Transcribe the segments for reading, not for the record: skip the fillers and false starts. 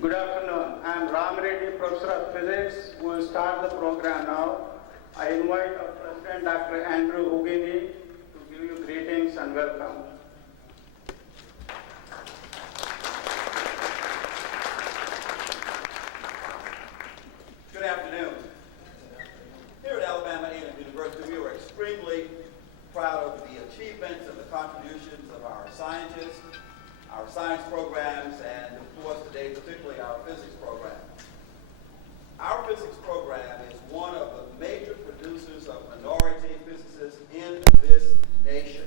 Good afternoon. I am Ram Reddy, Professor of Physics. We will start the program now. I invite our President, Dr. Andrew Hougini, to give you greetings and welcome. Good afternoon. Here at Alabama A&M University, we are extremely proud of the achievements and the contributions of our scientists, our science programs, and of course today particularly our physics program. Our physics program is one of the major producers of minority physicists in this nation.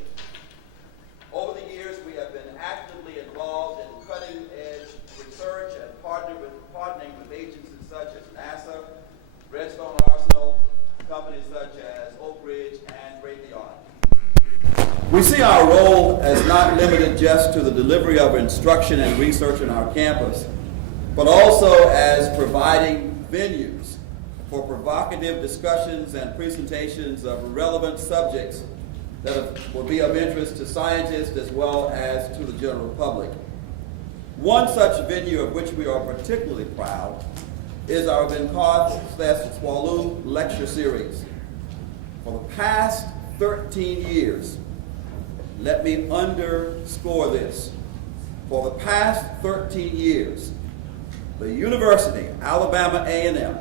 Over the years, we have been actively involved in cutting-edge research and partnering with agencies such as NASA, Redstone Arsenal, companies such as Oak Ridge and Raytheon. We see our role as not limited just to the delivery of instruction and research on our campus, but also as providing venues for provocative discussions and presentations of relevant subjects that will be of interest to scientists as well as to the general public. One such venue of which we are particularly proud is our Venkateswarlu Lecture Series. For the past 13 years, let me underscore this. For the past 13 years, the University, Alabama A&M,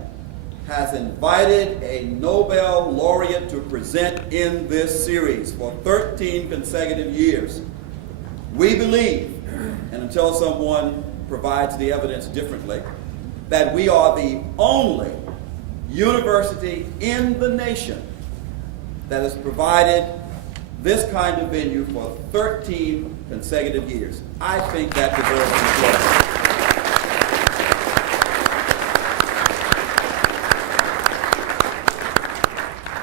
has invited a Nobel laureate to present in this series for 13 consecutive years. We believe, and until someone provides the evidence differently, that we are the only university in the nation that has provided this kind of venue for 13 consecutive years. I think that deserves an applause.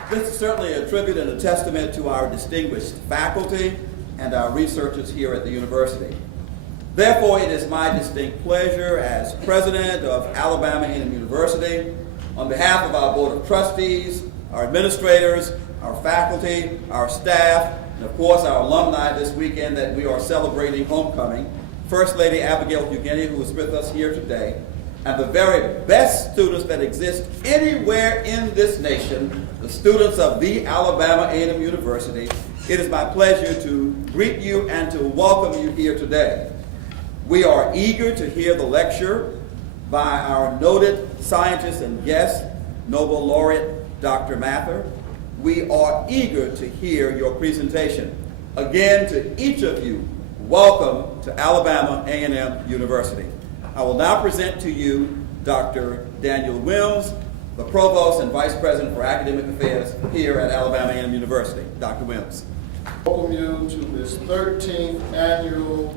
This is certainly a tribute and a testament to our distinguished faculty and our researchers here at the university. Therefore, it is my distinct pleasure as president of Alabama A&M University, on behalf of our Board of Trustees, our administrators, our faculty, our staff, and of course our alumni this weekend that we are celebrating homecoming, First Lady Abigail Hougini, who is with us here today, and the very best students that exist anywhere in this nation, the students of the Alabama A&M University, it is my pleasure to greet you and to welcome you here today. We are eager to hear the lecture by our noted scientist and guest, Nobel Laureate Dr. Mather. We are eager to hear your presentation. Again, to each of you, welcome to Alabama A&M University. I will now present to you Dr. Daniel Wims, the Provost and Vice President for Academic Affairs here at Alabama A&M University. Dr. Wims. Welcome you to this 13th annual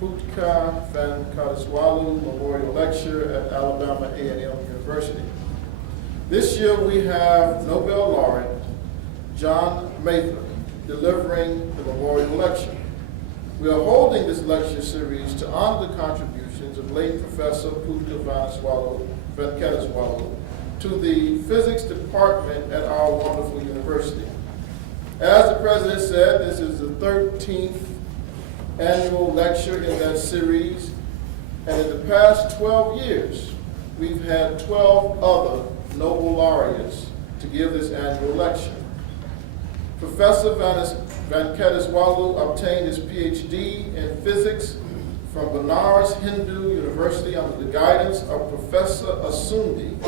Venkateswarlu Memorial Lecture at Alabama A&M University. This year we have Nobel Laureate John Mather delivering the memorial lecture. We are holding this lecture series to honor the contributions of late Professor Venkateswarlu to the physics department at our wonderful university. As the president said, this is the 13th annual lecture in that series, and in the past 12 years, we've had 12 other Nobel laureates to give this annual lecture. Professor Venkateswarlu obtained his PhD in physics from Banaras Hindu University under the guidance of Professor Asundi,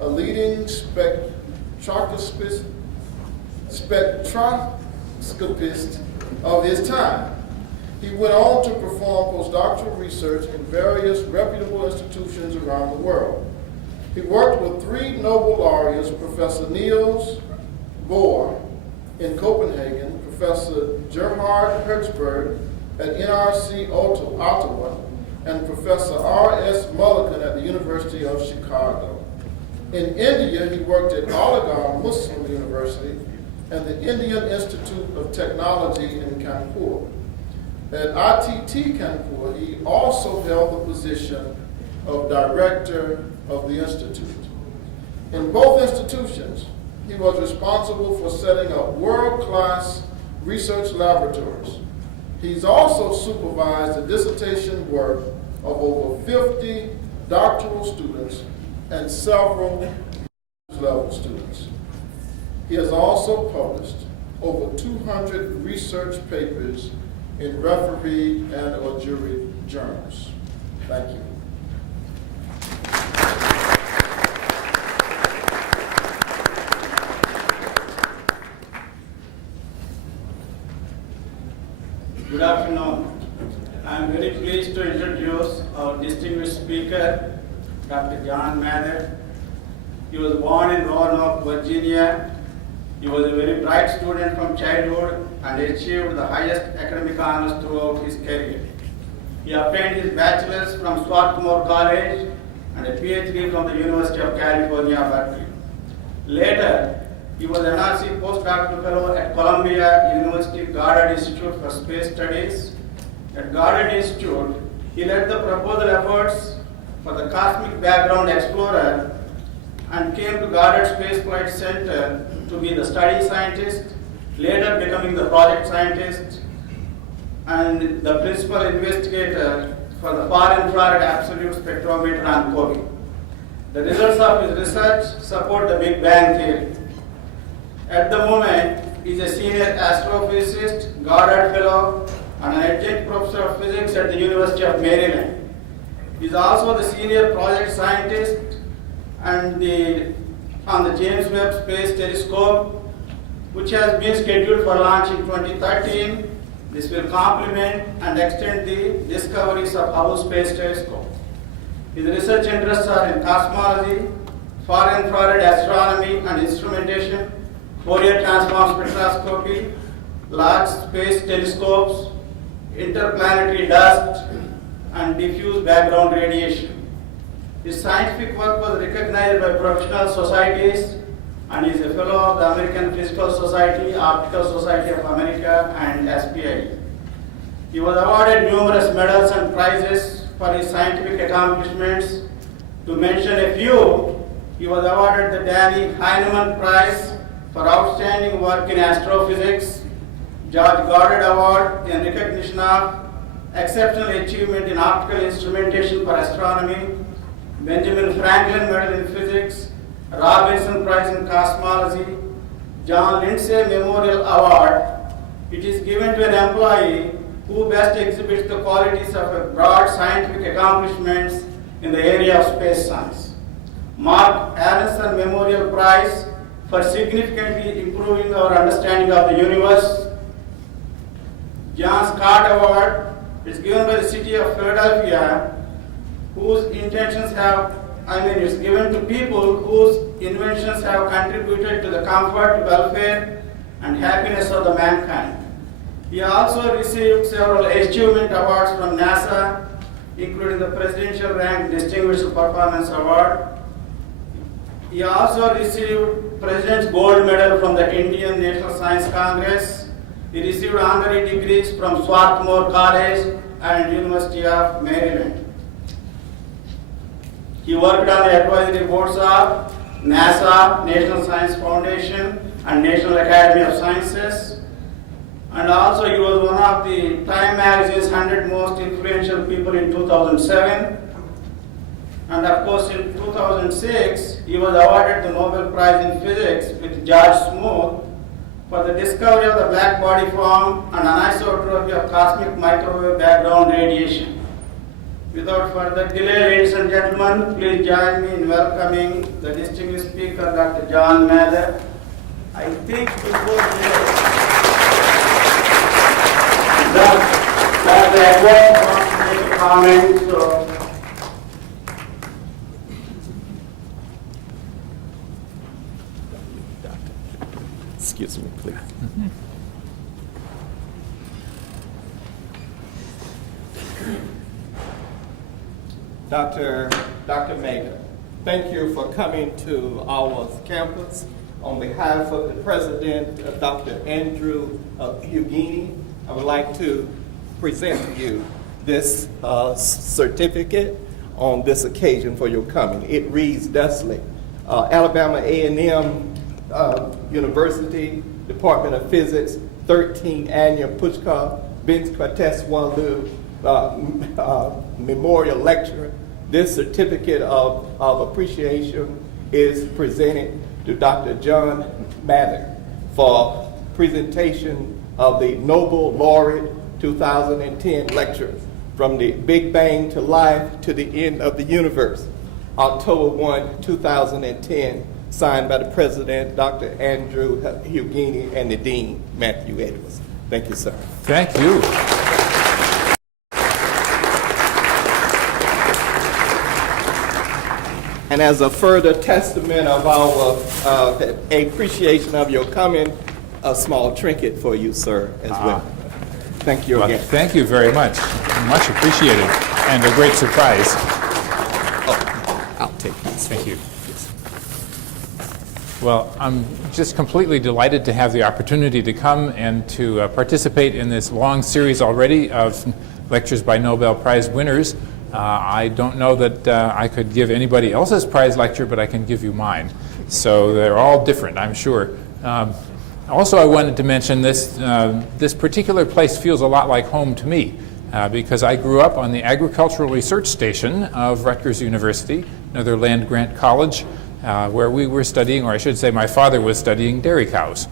a leading spectroscopist of his time. He went on to perform postdoctoral research in various reputable institutions around the world. He worked with 3 Nobel laureates, Professor Niels Bohr in Copenhagen, Professor Gerhard Hertzberg at NRC Ottawa, and Professor R.S. Mulligan at the University of Chicago. In India, he worked at Aligarh Muslim University and the Indian Institute of Technology in Kanpur. At ITT Kanpur, he also held the position of director of the institute. In both institutions, he was responsible for setting up world-class research laboratories. He's also supervised the dissertation work of over 50 doctoral students and several level students. He has also published over 200 research papers in referee and or jury journals. Thank you. Good afternoon. I am very pleased to introduce our distinguished speaker, Dr. John Mather. He was born in Roanoke, Virginia. He was a very bright student from childhood and achieved the highest academic honors throughout his career. He obtained his bachelor's from Swarthmore College and a PhD from the University of California, Berkeley. Later, he was an NRC postdoctoral fellow at Columbia University Goddard Institute for Space Studies. At Goddard Institute, he led the proposal efforts for the Cosmic Background Explorer and came to Goddard Space Flight Center to be the study scientist, later becoming the project scientist and the principal investigator for the far infrared absolute spectrometer on COVID. The results of his research support the Big Bang theory. At the moment, he is a senior astrophysicist, Goddard Fellow, and an adjunct professor of physics at the University of Maryland. He is also the senior project scientist and on the James Webb Space Telescope, which has been scheduled for launch in 2013. This will complement and extend the discoveries of Hubble Space Telescope. His research interests are in cosmology, far infrared astronomy and instrumentation, Fourier transform spectroscopy, large space telescopes, interplanetary dust, and diffuse background radiation. His scientific work was recognized by professional societies and is a fellow of the American Physical Society, Optical Society of America, and SPI. He was awarded numerous medals and prizes for his scientific accomplishments. To mention a few, he was awarded the Danny Heinemann Prize for outstanding work in astrophysics, George Goddard Award in recognition of exceptional achievement in optical instrumentation for astronomy, Benjamin Franklin Medal in Physics, Robinson Prize in Cosmology, John Lindsay Memorial Award. It is given to an employee who best exhibits the qualities of a broad scientific accomplishments in the area of space science. Mark Aronson Memorial Prize for significantly improving our understanding of the universe. John Scott Award is given by the city of Philadelphia, whose intentions have, it's given to people whose inventions have contributed to the comfort, welfare, and happiness of the mankind. He also received several achievement awards from NASA, including the Presidential Rank Distinguished Performance Award. He also received President's Gold Medal from the Indian National Science Congress. He received honorary degrees from Swarthmore College and University of Maryland. He worked on the advisory boards of NASA, National Science Foundation, and National Academy of Sciences. And also he was one of the Time Magazine's 100 most influential people in 2007. And of course in 2006, he was awarded the Nobel Prize in Physics with George Smoot for the discovery of the black body form and anisotropy of cosmic microwave background radiation. Without further delay, ladies and gentlemen, please join me in welcoming the distinguished speaker, Dr. John Mather. I think before Dr. Edward wants to make a comment, so. Excuse me, please. Dr. Mather, thank you for coming to our campus. On behalf of the President, Dr. Andrew Hugini, I would like to present to you this certificate on this occasion for your coming. It reads thusly: Alabama A&M University, Department of Physics, 13th Annual Venkateswarlu memorial lecture, this certificate of appreciation is presented to Dr. John Mather for presentation of the Nobel Laureate 2010 lecture, From the Big Bang to Life to the End of the Universe, October 1, 2010, signed by the President, Dr. Andrew Hughini, and the Dean, Matthew Edwards. Thank you, sir. Thank you. And as a further testament of our appreciation of your coming, a small trinket for you, sir, as well. Thank you again. Well, thank you very much. Much appreciated, and a great surprise. I'll take this. Thank you. Well, I'm just completely delighted to have the opportunity to come and to participate in this long series already of lectures by Nobel Prize winners. I don't know that I could give anybody else's prize lecture, but I can give you mine. So they're all different, I'm sure. Also, I wanted to mention this. This particular place feels a lot like home to me because I grew up on the Agricultural Research Station of Rutgers University, another land-grant college, where we were studying, or I should say my father was studying dairy cows.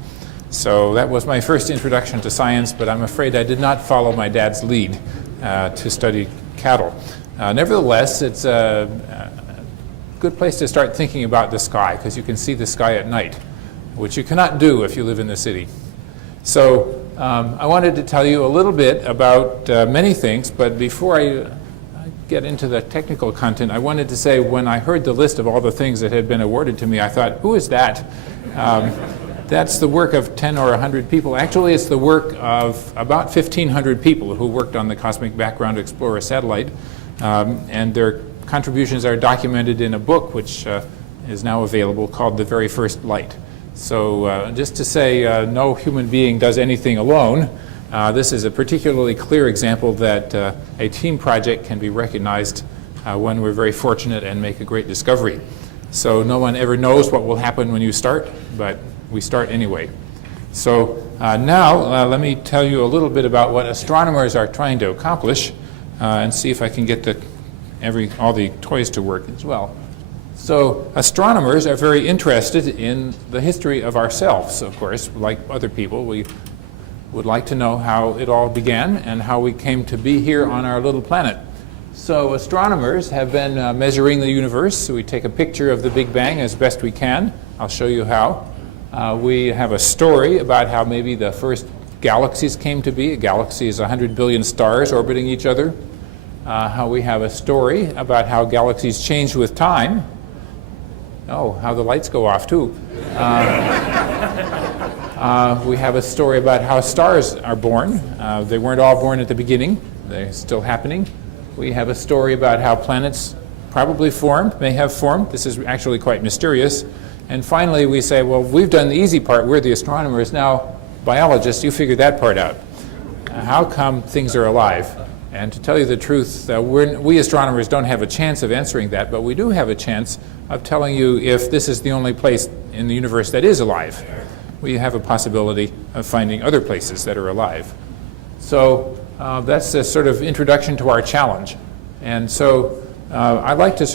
So that was my first introduction to science, but I'm afraid I did not follow my dad's lead to study cattle. Nevertheless, it's a good place to start thinking about the sky, because you can see the sky at night, which you cannot do if you live in the city. So I wanted to tell you a little bit about many things, but before I get into the technical content, I wanted to say when I heard the list of all the things that had been awarded to me, I thought, who is that? That's the work of 10 or 100 people. Actually, it's the work of about 1,500 people who worked on the Cosmic Background Explorer satellite, and their contributions are documented in a book which is now available called The Very First Light. So just to say no human being does anything alone, this is a particularly clear example that a team project can be recognized when we're very fortunate and make a great discovery. So no one ever knows what will happen when you start, but we start anyway. So now let me tell you a little bit about what astronomers are trying to accomplish and see if I can get all the toys to work as well. So astronomers are very interested in the history of ourselves, of course. Like other people, we would like to know how it all began and how we came to be here on our little planet. So astronomers have been measuring the universe. So we take a picture of the Big Bang as best we can. I'll show you how. We have a story about how maybe the first galaxies came to be. A galaxy is 100 billion stars orbiting each other. How we have a story about how galaxies change with time. Oh, how the lights go off too. We have a story about how stars are born. They weren't all born at the beginning. They're still happening. We have a story about how planets probably formed, may have formed. This is actually quite mysterious. And finally, we say, well, we've done the easy part. We're the astronomers. Now, biologists, you figure that part out. How come things are alive? And to tell you the truth, we astronomers don't have a chance of answering that, but we do have a chance of telling you if this is the only place in the universe that is alive. We have a possibility of finding other places that are alive. So that's a sort of introduction to our challenge. And so I'd like to